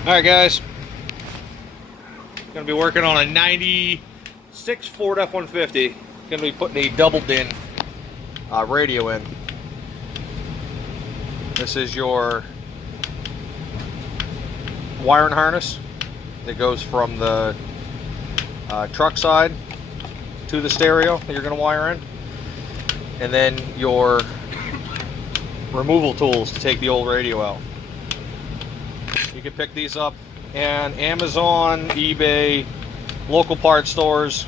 Alright guys, gonna be working on a 96 Ford F-150. Gonna be putting a double DIN radio in. This is your wiring harness that goes from the truck side to the stereo that you're gonna wire in. And then your removal tools to take the old radio out. You can pick these up on Amazon, eBay, local parts stores,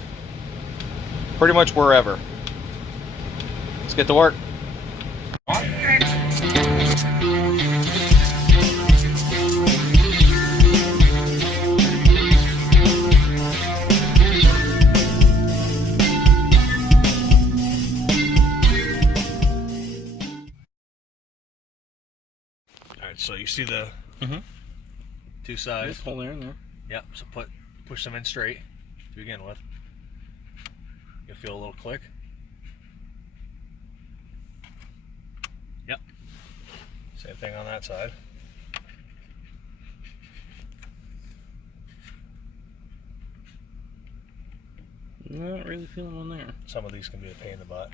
pretty much wherever. Let's get to work. Alright, so you see the two sides. Pull there and there. Yep, so push them in straight to begin with. You'll feel a little click. Yep. Same thing on that side. Not really feeling one there. Some of these can be a pain in the butt.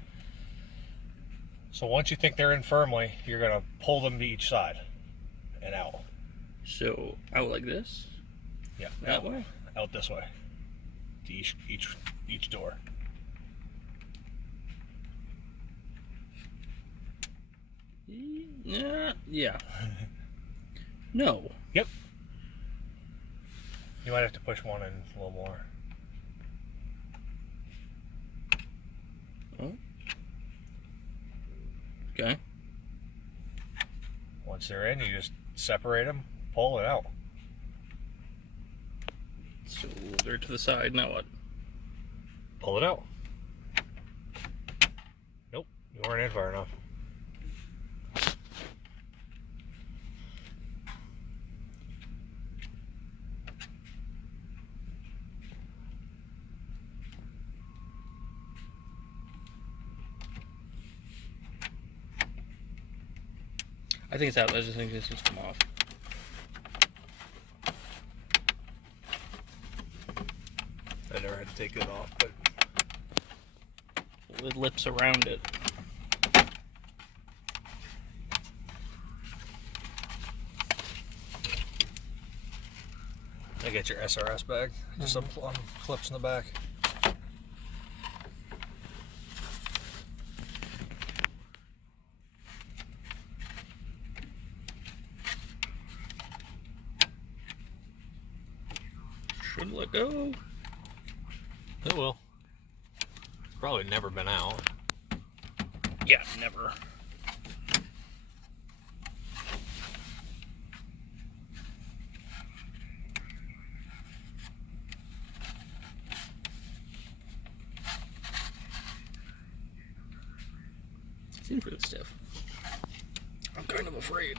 So once you think they're in firmly, you're going to pull them to each side and out. So out like this? Yeah, That way? Out this way. To each door. Yeah. No. Yep. You might have to push one in a little more. Oh. Okay. Once they're in, you just separate them, pull it out. So they're to the side, now what? Pull it out. Nope, you weren't in far enough. I think it's out. I just think this just come off. I never had to take it off, but With lips around it. I get your SRS bag. Just some clips in the back. Should let go. It will. It's probably never been out. Yeah, never. Seems really stiff. I'm kind of afraid.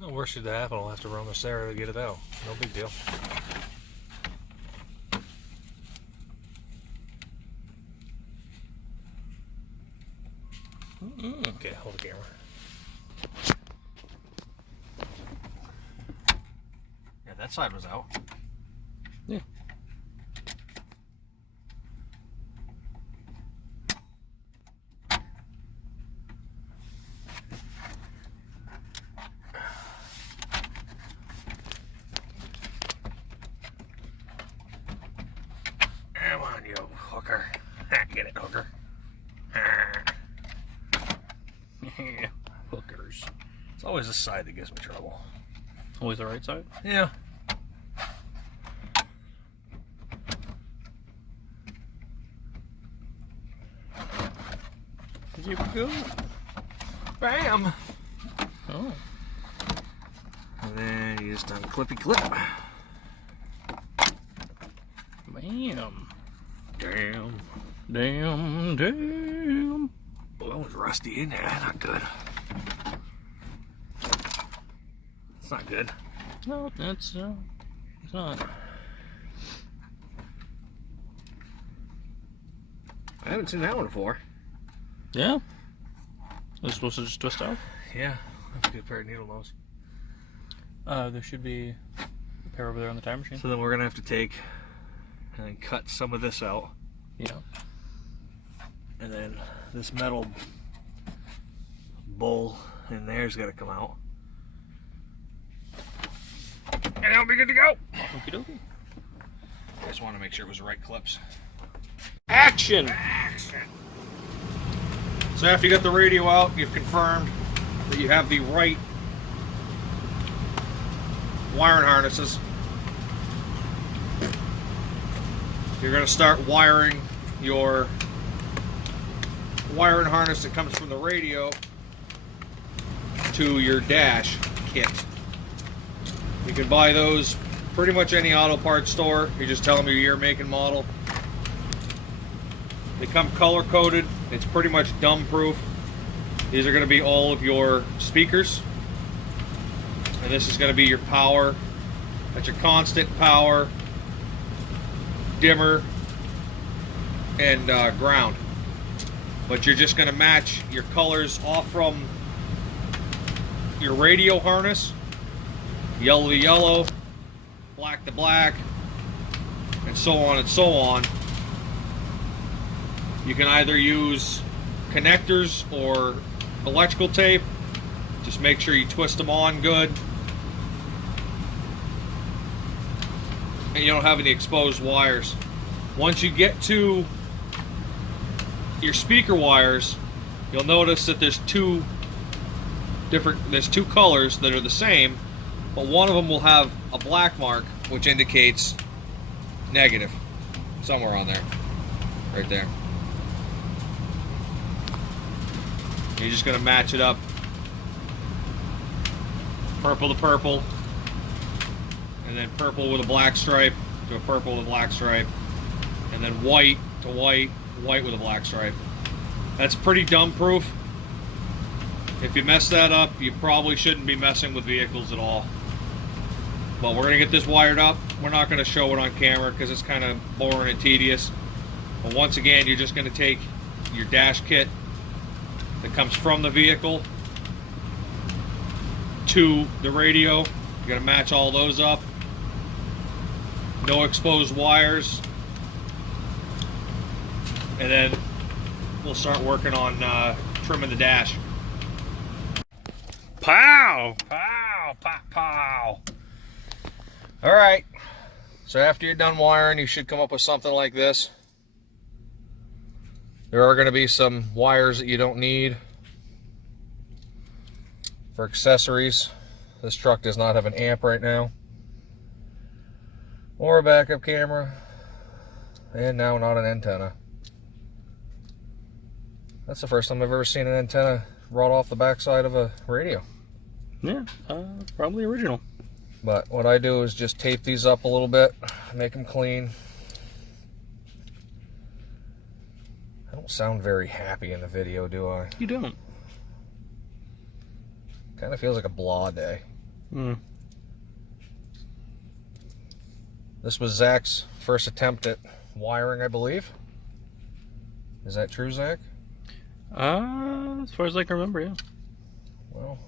No worse should happen. I'll have to run the stereo to get it out. No big deal. Okay, hold the camera. Yeah, that side was out. Yeah. Come on, you hooker. Get it, hooker. Hookers. It's always the side that gives me trouble. Always the right side? Yeah. Here we go. Bam! Oh. And then you just unclippy clip. Bam. Damn. Damn. Damn. Well, that was rusty in there. Not good. It's not good. No, that's it's not. I haven't seen that one before. Yeah. Is it supposed to just twist out? Yeah, that's a good pair of needle nose. There should be a pair over there on the tire machine. So then we're gonna have to take and cut some of this out. Yeah. And then this metal bowl in there's gotta come out. And that'll be good to go. Okie dokie. I just want to make sure it was the right clips. Action! So after you got the radio out, you've confirmed that you have the right wiring harnesses. You're going to start wiring your wiring harness that comes from the radio to your dash kit. You can buy those pretty much any auto parts store. You just tell them your year, make, and model. They come color coded. It's pretty much dumb proof. These are going to be all of your speakers. And this is going to be your power. That's your constant power, dimmer, and ground. But you're just going to match your colors off from your radio harness. Yellow to yellow, black to black, and so on and so on. You can either use connectors or electrical tape. Just make sure you twist them on good. And you don't have any exposed wires. Once you get to your speaker wires, you'll notice that there's two colors that are the same, but one of them will have a black mark which indicates negative somewhere on there, right there. You're just going to match it up, purple to purple, and then purple with a black stripe to a purple with a black stripe, and then white to white, white with a black stripe. That's pretty dumb proof. If you mess that up, you probably shouldn't be messing with vehicles at all. But we're going to get this wired up. We're not going to show it on camera because it's kind of boring and tedious. But once again, you're just going to take your dash kit that comes from the vehicle to the radio. You're going to match all those up. No exposed wires. And then we'll start working on trimming the dash. Pow! Pow! Pow! Pow! Alright, so after you're done wiring, you should come up with something like this. There are going to be some wires that you don't need for accessories. This truck does not have an amp right now, or a backup camera, and now not an antenna. That's the first time I've ever seen an antenna brought off the backside of a radio. Yeah, probably original. But what I do is just tape these up a little bit, make them clean. I don't sound very happy in the video, do I? You don't. Kind of feels like a blah day. This was Zach's first attempt at wiring, I believe. Is that true, Zach? As far as I can remember, yeah. Well,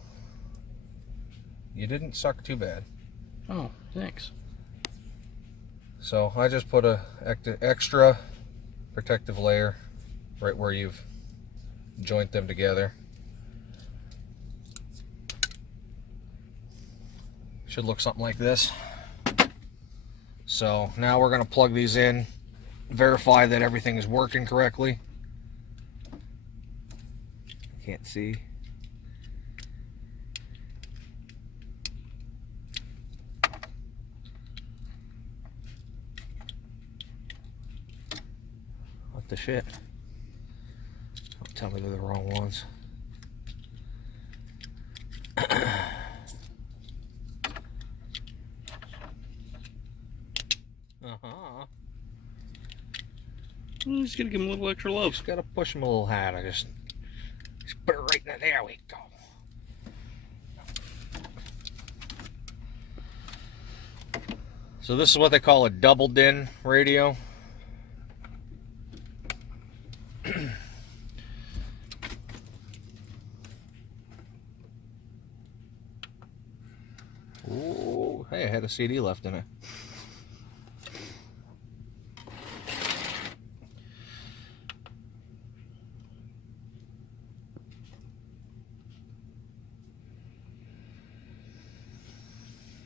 you didn't suck too bad. Oh, thanks. So I just put a extra protective layer right where you've joined them together. Should look something like this. So now we're going to plug these in, verify that everything is working correctly. Can't see. What the shit? Don't tell me they're the wrong ones. You just gotta give him a little extra love. Just gotta push him a little hard. I just put it right in there. There we go. So this is what they call a double DIN radio. Ooh. Hey, I had a CD left in it.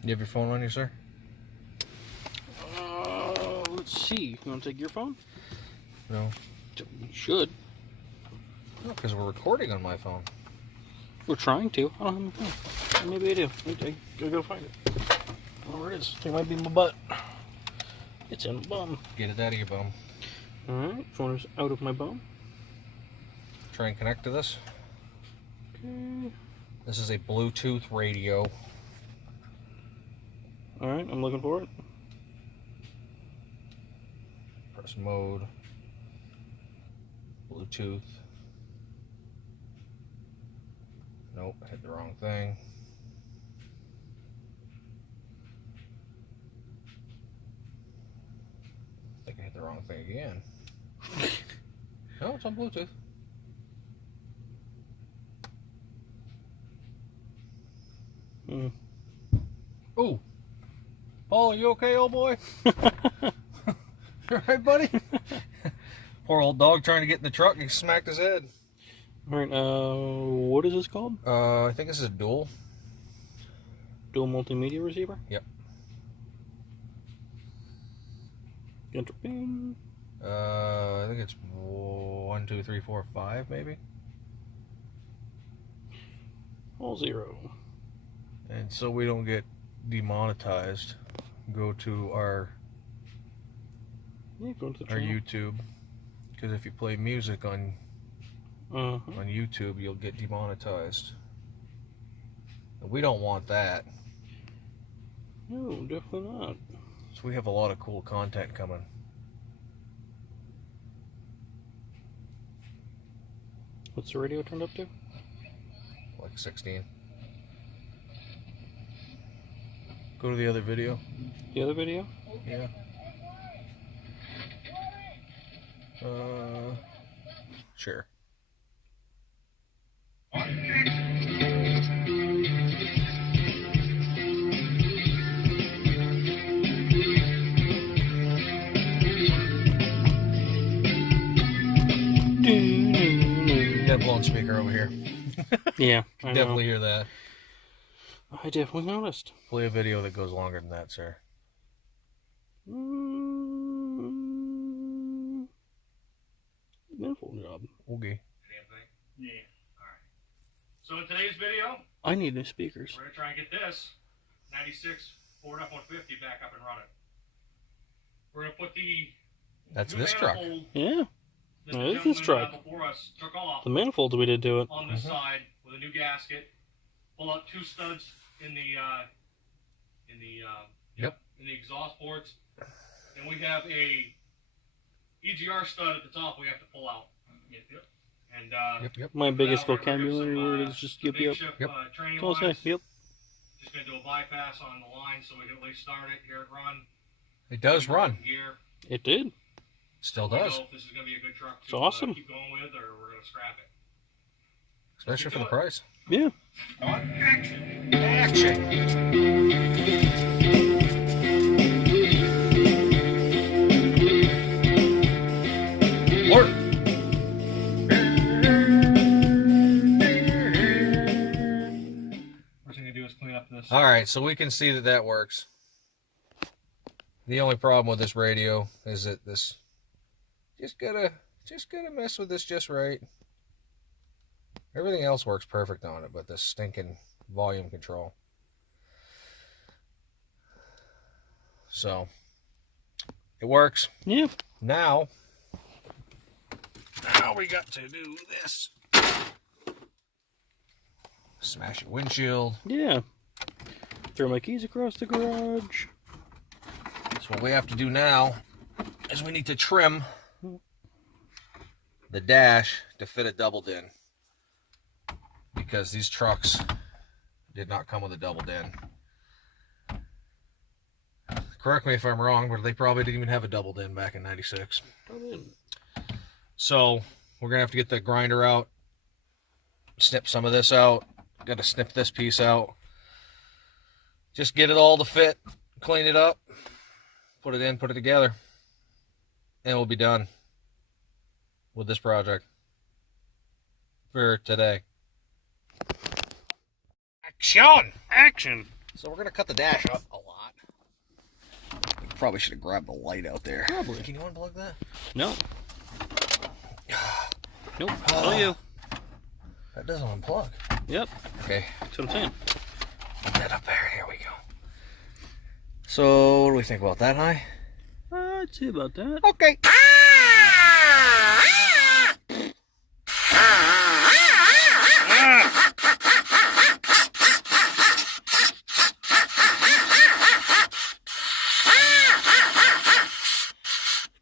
You have your phone on you, sir? Let's see. You want to take your phone? No. You should. No, because we're recording on my phone. We're trying to. I don't have my phone. Maybe I do. I gotta find it. Where it is. It might be in my butt. It's in my bum. Get it out of your bum. Alright, phone is out of my bum. Try and connect to this. Okay. This is a Bluetooth radio. Alright, I'm looking for it. Press mode. Bluetooth. Nope, hit the wrong thing. I think I hit the wrong thing again. No, it's on Bluetooth. Hmm. Ooh. Paul, you okay, old boy? You alright, buddy? Poor old dog trying to get in the truck and he smacked his head. Alright, what is this called? I think this is a dual. Dual multimedia receiver? Yep. Enter pin. I think it's 1, 2, 3, 4, 5, maybe. All 0. And so we don't get demonetized, go to our Yeah, go to the our channel. YouTube, because if you play music on YouTube, you'll get demonetized. And we don't want that. No, definitely not. So we have a lot of cool content coming. What's the radio turned up to? Like 16. Go to the other video. The other video? Yeah. Sure. Got a blown speaker over here. Yeah, I Definitely know. hear that. I definitely noticed. Play a video that goes longer than that, sir. Manifold job. Okay. Yeah. Alright. So in today's video, I need new speakers. we're going to try and get this 96 Ford F-150 back up and running. We're going to put the That's new this truck. manifold Yeah, that No, the this is gentleman truck. before us took off the manifolds we did to it. on this Mhm. side with a new gasket. Pull out 2 studs in the exhaust ports. And we have a EGR stud at the top we have to pull out. And Yep. My biggest we're gonna give vocabulary some, word is just yep, big yep. shift, Yep. training That's all I lines. say. Yep. Just going to do a bypass on the line so we can at least start it, hear it run. It does run. Gear. It did. Still We does. know if this is going to be a good truck to It's awesome. keep going with, or we're going to scrap it. Especially for the price. Yeah. Action! Work! First thing to do is clean up this. Alright, so we can see that that works. The only problem with this radio is that this just gotta mess with this just right. Everything else works perfect on it, but this stinking volume control. So it works. Yeah. Now we got to do this. Smash your windshield. Yeah. Throw my keys across the garage. So what we have to do now is we need to trim the dash to fit a double din, because these trucks did not come with a double din. Correct me if I'm wrong, but they probably didn't even have a double din back in '96. So we're gonna have to get the grinder out, snip some of this out. Got to snip this piece out. Just get it all to fit, clean it up, put it in, put it together, and we'll be done with this project for today. Action! So we're going to cut the dash up a lot. Probably should have grabbed the light out there. Probably. Can you unplug that? No. Nope. Tell you. That doesn't unplug. Yep. Okay. That's what I'm saying. Put that up there. Here we go. So, what do we think about that high? I'd say about that. Okay.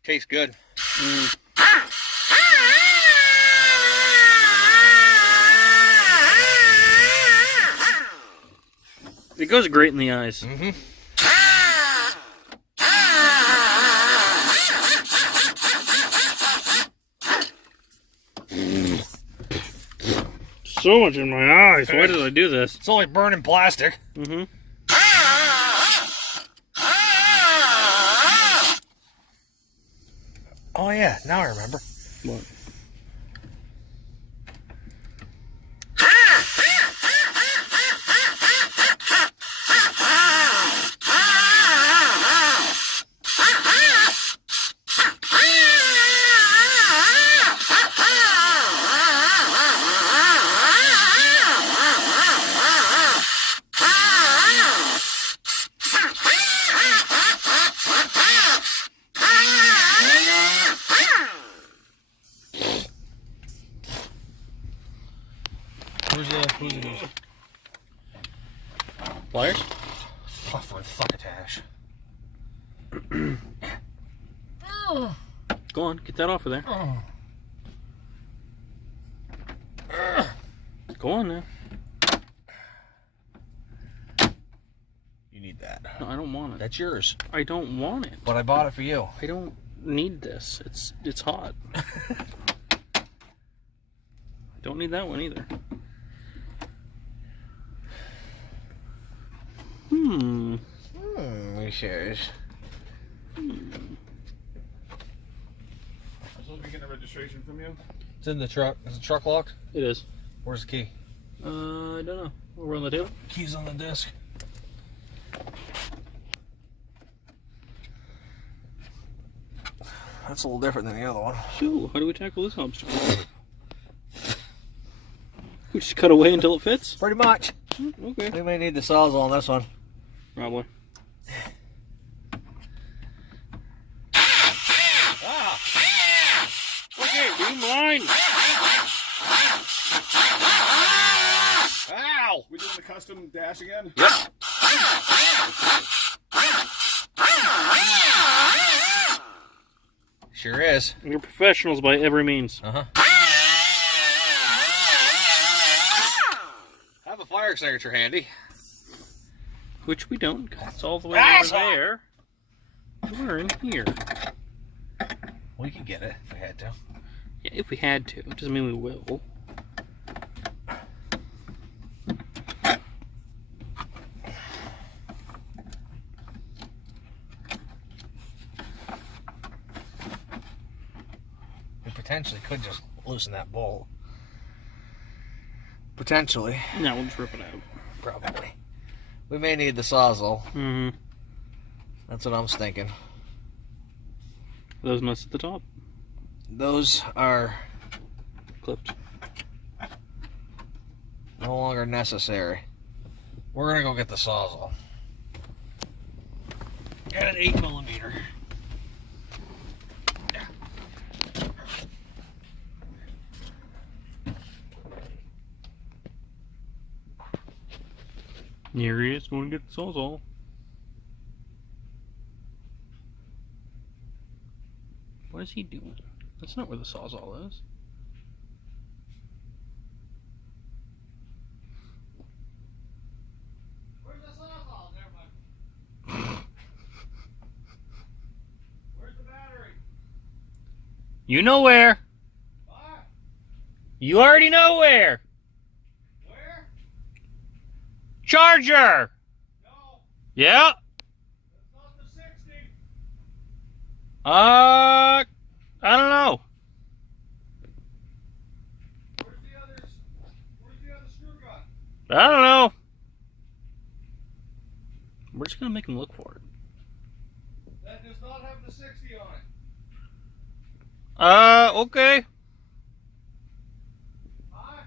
Tastes good. It goes great in the eyes. Mm-hmm. So much in my eyes. Why did I do this? It's only burning plastic. Mm-hmm. Oh yeah, now I remember. What? Who's it using? Pliers? Oh, for a succotash. Go on, get that off of there. Go on now. You need that. No, I don't want it. That's yours. I don't want it. But I bought it for you. I don't need this. It's hot. I don't need that one either. He shares. I'm supposed to be getting a registration from you? It's in the truck. Is the truck locked? It is. Where's the key? I don't know. Over on the table? Key's on the desk. That's a little different than the other one. So, how do we tackle this obstacle? We just cut away until it fits? Pretty much. Okay. We may need the sawzall on this one. Probably. Okay, beam line! Ow! We doing the custom dash again? Yep. Sure is. You're professionals by every means. Uh-huh. Have a fire extinguisher handy. Which we don't, because it's all the way Asshole! over there. We're in here. We could get it if we had to. Yeah, if we had to. It doesn't mean we will. We potentially could just loosen that bolt. Potentially. No, we'll just rip it out. Probably. We may need the sawzall. Mm-hmm. That's what I'm thinking. Those nuts at the top. Those are Clipped. no longer necessary. We're gonna go get the sawzall. Got an 8mm. Here he is, going to get the sawzall. What is he doing? That's not where the sawzall is. Where's the sawzall? There, bud. Where's the battery? You know where. What? You already know where. Where? Charger. No. Yeah. That's not the 60. I don't know. Where's the other screw gun? I don't know. We're just gonna make him look for it. That does not have the 60 on it. Okay. Huh?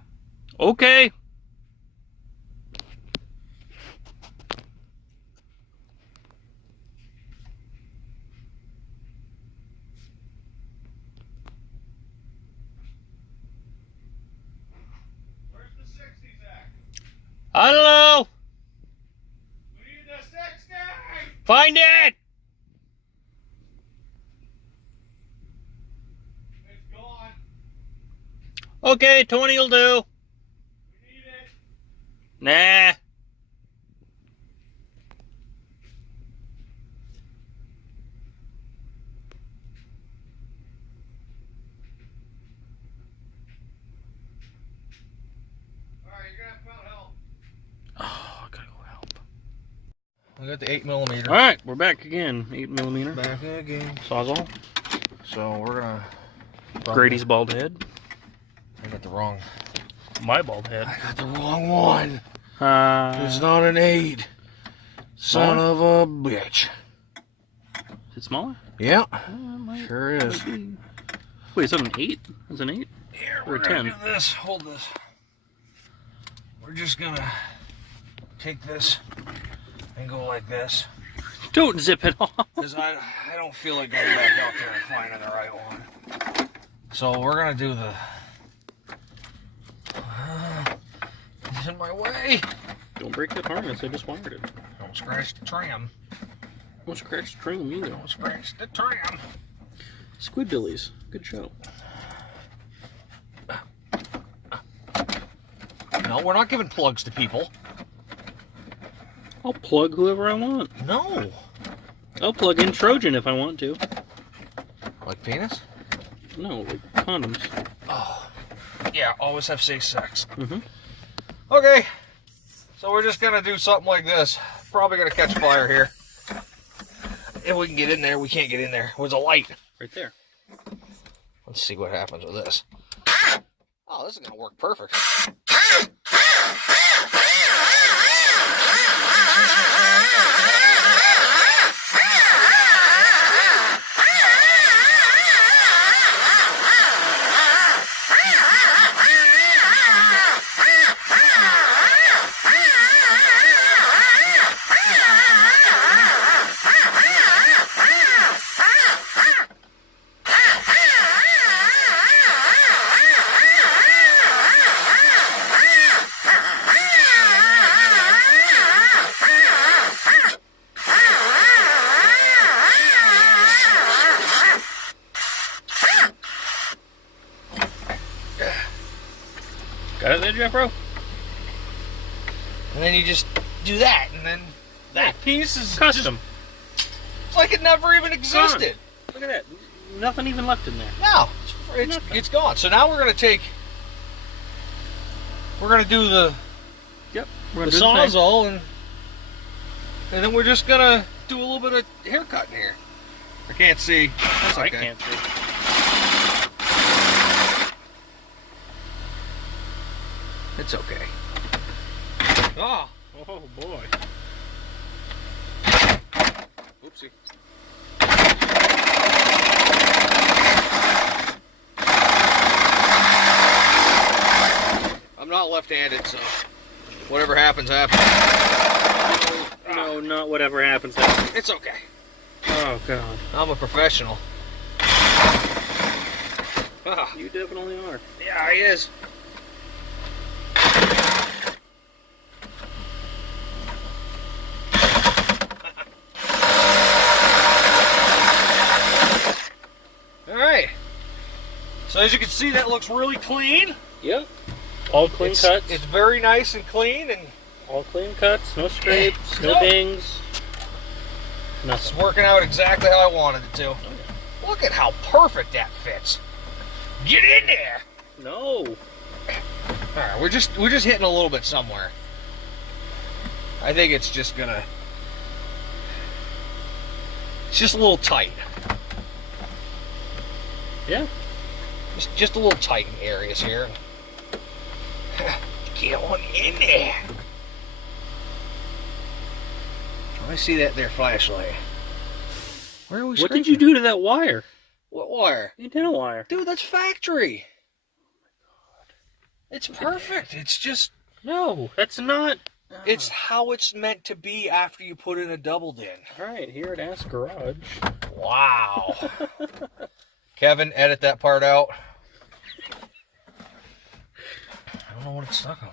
Okay. Where's the 60, Zach? I don't know. We need the 60! Find it. It's gone. Okay, 20 will do. We need it. Nah. Alright, you're gonna have to come help. Oh, I gotta go help. We got the 8mm. All right, we're back again. 8mm. Back again. Sawzall. So we're gonna. Grady's bald head. I got the wrong. My bald head. I got the wrong one. It's not an 8. Son of a bitch. Is it smaller? Yeah, Might sure is. be. Wait, is that an 8? Is it an 8? Here, Or we're a gonna 10. do this. Hold this. We're just gonna take this and go like this. Don't zip it off. Because I don't feel like going back out there and finding the right one. So we're gonna do the. It's in my way. Don't break that harness. I just wired it. Don't scratch the trim. Don't scratch the trim either. Don't scratch the trim. Squidbillies. Good show. No, we're not giving plugs to people. I'll plug whoever I want. No. I'll plug in Trojan if I want to. Like penis? No, like condoms. Oh. Yeah, always have safe sex. Mm-hmm. Okay. So we're just gonna do something like this. Probably gonna catch fire here. If we can get in there, we can't get in there. There's a light. Right there. Let's see what happens with this. Oh, this is gonna work perfect. Got it there, Jeffro? And then you just do that, and then that piece is Custom. it's like it never even existed. Look at that. Nothing even left in there. No, it's gone. So now we're gonna do the Yep. We're the gonna do the thing. Sawzall, and then we're just gonna do a little bit of haircut in here. I can't see. That's I okay. can't see. It's okay. Oh, Oh boy. oopsie. I'm not left-handed, so whatever happens, happens. No, not whatever happens. It's okay. Oh god. I'm a professional. Ah, You definitely are. yeah, he is. Alright. So as you can see, that looks really clean. Yep. All clean cuts. It's very nice and clean, and All clean cuts. No scrapes. No Nope. dings. it's Nothing. working out exactly how I wanted it to. Look at how perfect that fits. Get in there. No. Alright, we're just hitting a little bit somewhere. I think it's just gonna It's just a little tight. Yeah. Just a little tight in areas here. Get on in there. I see that there flashlight. Where are we? What did you do to that wire? What wire? Antenna wire. Dude, that's factory. It's perfect. It's just... No, that's not. It's how it's meant to be after you put in a double din. All right, here at Ask Garage. Wow. Kevin, edit that part out. I don't know what it's stuck on.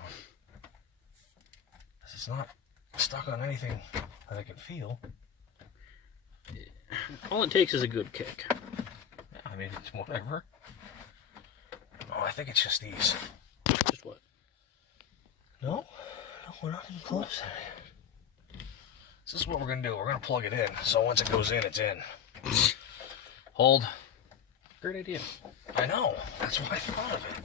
It's not stuck on anything that I can feel. All it takes is a good kick. I mean, it's whatever. Oh, I think it's just these. Just what? No, we're not even close. This is what we're going to do. We're going to plug it in. So once it goes in, it's in. Hold. Great idea. I know. That's why I thought of it.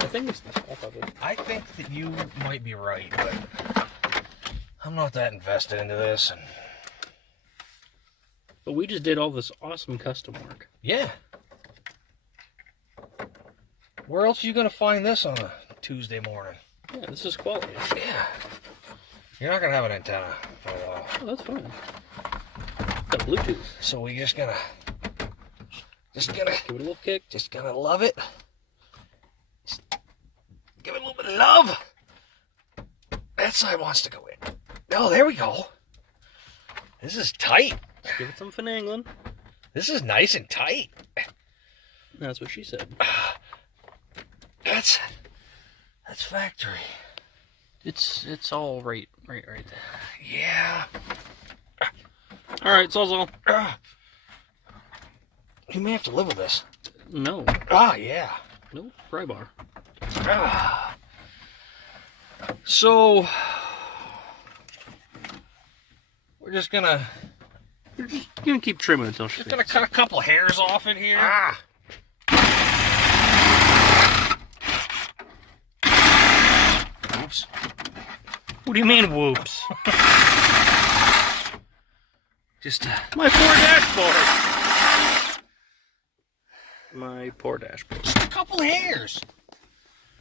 I think it's the top of it. I think that you might be right, but I'm not that invested into this. And But we just did all this awesome custom work. yeah. Where else are you going to find this on a Tuesday morning? Yeah, this is quality. Yeah. You're not going to have an antenna for a while. Oh, that's fine. Got Bluetooth. So we just gonna Give it a little kick. just gonna love it. Just give it a little bit of love. That side wants to go in. Oh, there we go. This is tight. Give it some finagling. This is nice and tight. That's what she said. That's factory. It's all right there. Yeah. All right, Sawzall. You may have to live with this. No, Yeah. no pry bar. So we're just gonna Keep trimming until she. just gonna cut a couple hairs off it here. Oops. What do you mean, whoops? Just My poor dashboard. My poor dashboard. a couple hairs.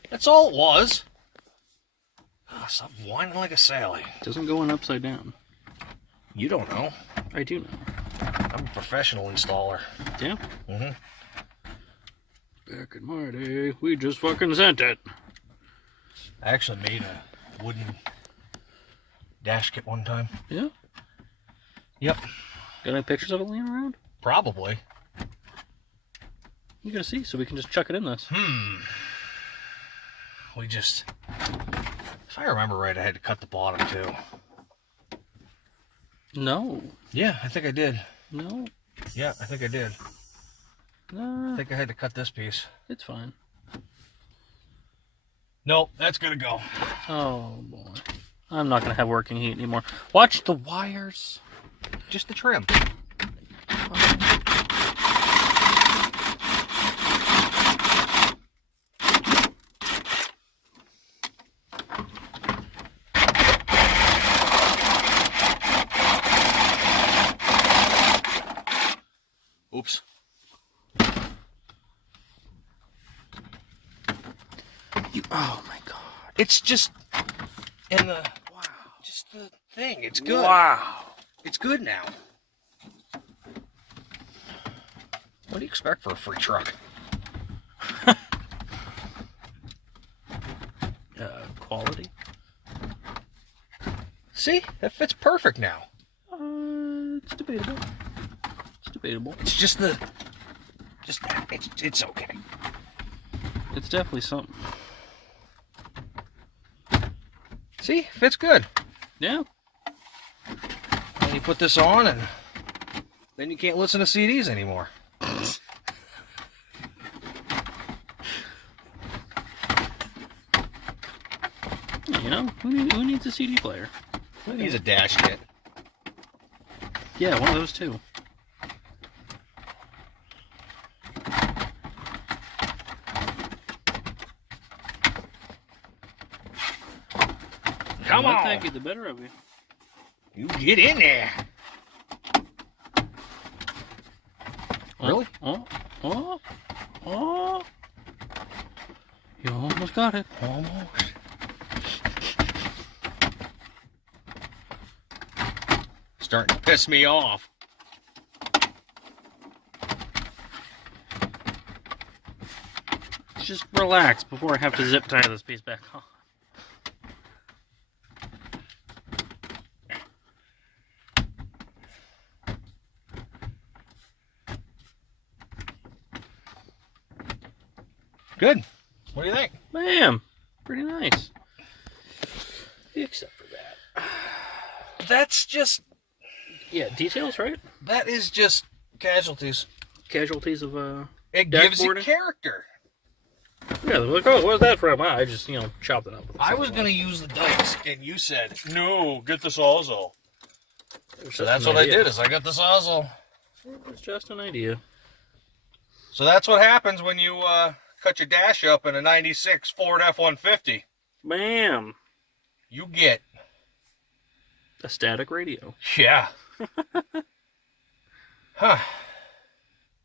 That's all it was. Stop whining like a Sally. Doesn't go in upside down. You don't know. I do know. I'm a professional installer. Yeah. Mhm. Back in my day, we just fucking sent it. I actually made a wooden dash kit one time. Yeah. Yep. Got any pictures of it laying around? Probably. You gotta see, so we can just chuck it in this. We just... If I remember right, I had to cut the bottom too. No. Yeah, I think I did. No. Yeah, I think I did. I Nah. think I had to cut this piece. It's fine. Nope, that's gonna go. Oh boy. I'm not gonna have working heat anymore. Watch the wires. Just the trim. Oops. Oh my god. It's just in the... Wow. Just the thing. It's good. Wow. It's good now. What do you expect for a free truck? Quality. See? That fits perfect now. It's debatable. It's debatable. It's just the... It's okay. It's definitely something. See? Fits good. Yeah. And you put this on and then you can't listen to CDs anymore. You know, who needs a CD player? Who needs a dash kit? Yeah, one of those too. Come Let on. that get the better of you. You get in there. Really? Oh. You almost got it. Almost. Starting to piss me off. Just relax before I have to zip tie this piece back on. Good. What do you think? Bam! Pretty nice. Except for that. That's just, Yeah, details, right? that is just casualties. Casualties of, It Deck gives it boarding? character. Yeah, they're like, oh, where's that from? I just, chopped it up. I was going to use the dice, and you said, no, get the Sawzall. So that's what I did, is I got the Sawzall. It's just an idea. So that's what happens when you cut your dash up in a 96 Ford F-150. Bam! You get, A static radio. yeah. Huh.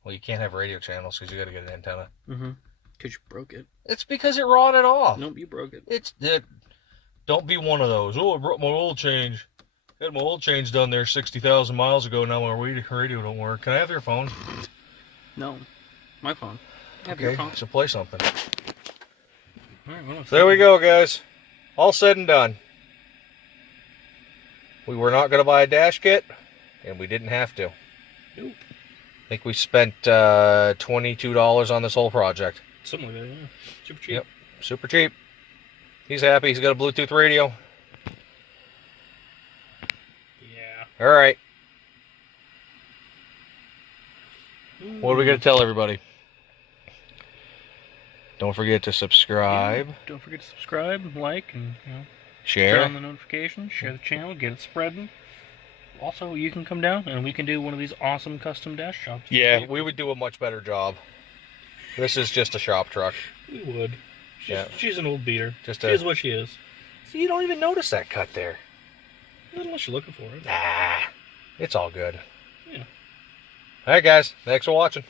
Well, you can't have radio channels because you got to get an antenna. Mm-hmm. Because you broke it. It's because it rotted off. Nope, you broke it. It's it. Don't be one of those. Oh, I brought my oil change. Had my oil change done there 60,000 miles ago. Now my radio don't work. Can I have your phone? No. My phone. Have your phone. So play something. All right, well, So there we go, guys. All said and done. We were not going to buy a dash kit, and we didn't have to. Nope. I think we spent $22 on this whole project. Something like that, yeah. Super cheap. Yep, super cheap. He's happy. He's got a Bluetooth radio. Yeah. All right. What are we going to tell everybody? Don't forget to subscribe, Don't forget to subscribe, like, and turn share. on the notifications, share the channel, get it spreading. Also, you can come down and we can do one of these awesome custom dash jobs. Yeah, we would do a much better job. This is just a shop truck. We would. She's an old beater. Just She is what she is. So you don't even notice that cut there. Unless you're looking for it. Nah, it's all good. Yeah. All right, guys. Thanks for watching.